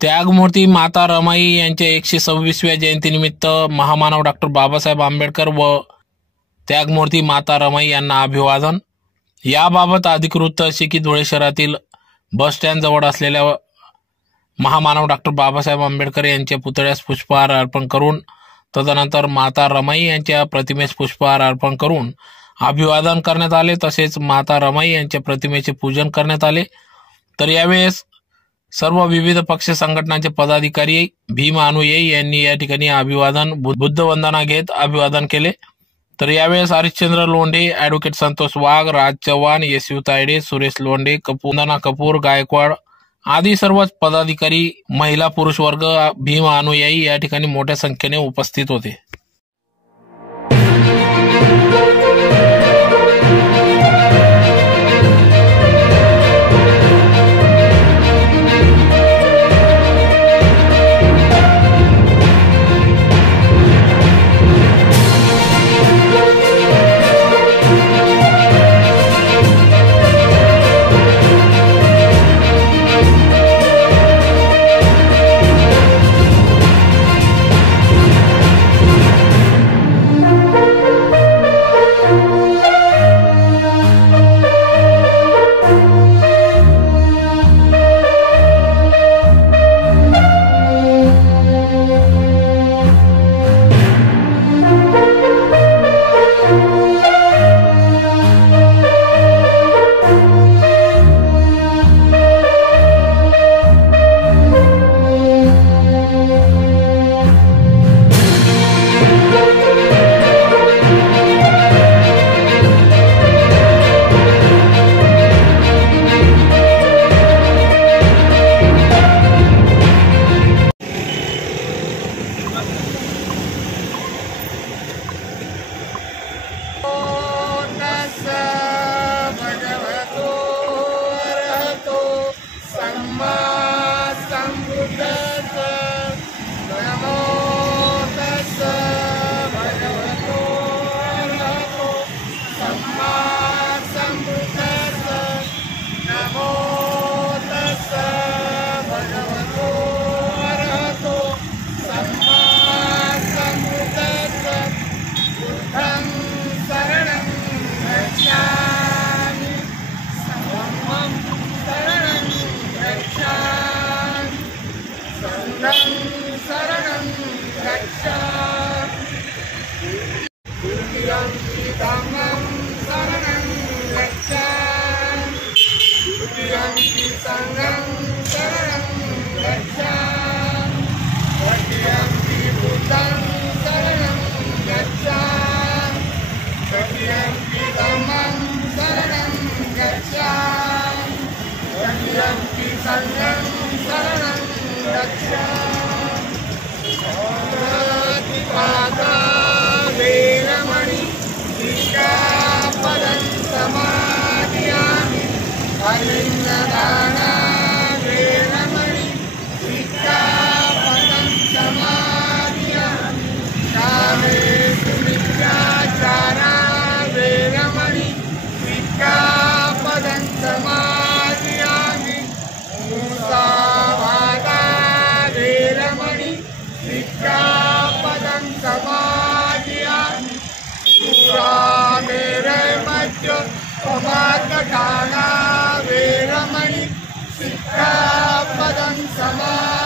त्यागमूर्ती माता रमाई यांच्या एकशे सव्वीसव्या जयंतीनिमित्त महामानव डॉक्टर बाबासाहेब आंबेडकर व त्यागमूर्ती माता रमाई यांना अभिवादन. याबाबत अधिकृत असे की धुळे शहरातील बस स्टँडजवळ असलेल्या महामानव डॉक्टर बाबासाहेब आंबेडकर यांच्या पुतळ्यास पुष्पहार अर्पण करून तदनंतर माता रमाई यांच्या प्रतिमेस पुष्पहार अर्पण करून अभिवादन करण्यात आले. तसेच माता रमाई यांच्या प्रतिमेचे पूजन करण्यात आले. तर यावेळेस सर्व विविध पक्ष संघटनांचे पदाधिकारी भीम अनुयायी यांनी या ठिकाणी अभिवादन बु- बुद्धवंदना घेत अभिवादन केले. तर यावेळेस हरिश्चंद्र लोंढे ऍडव्होकेट संतोष वाघ राज चव्हाण येशू तायडे सुरेश लोंढे कपूर वंदना कपूर गायकवाड आदी सर्वच पदाधिकारी महिला पुरुष वर्ग भीम अनुयायी या ठिकाणी मोठ्या संख्येने उपस्थित होते. तृतीयं सङ्घं शरणं गच्छामि वीरमणि शिक्षापदं समा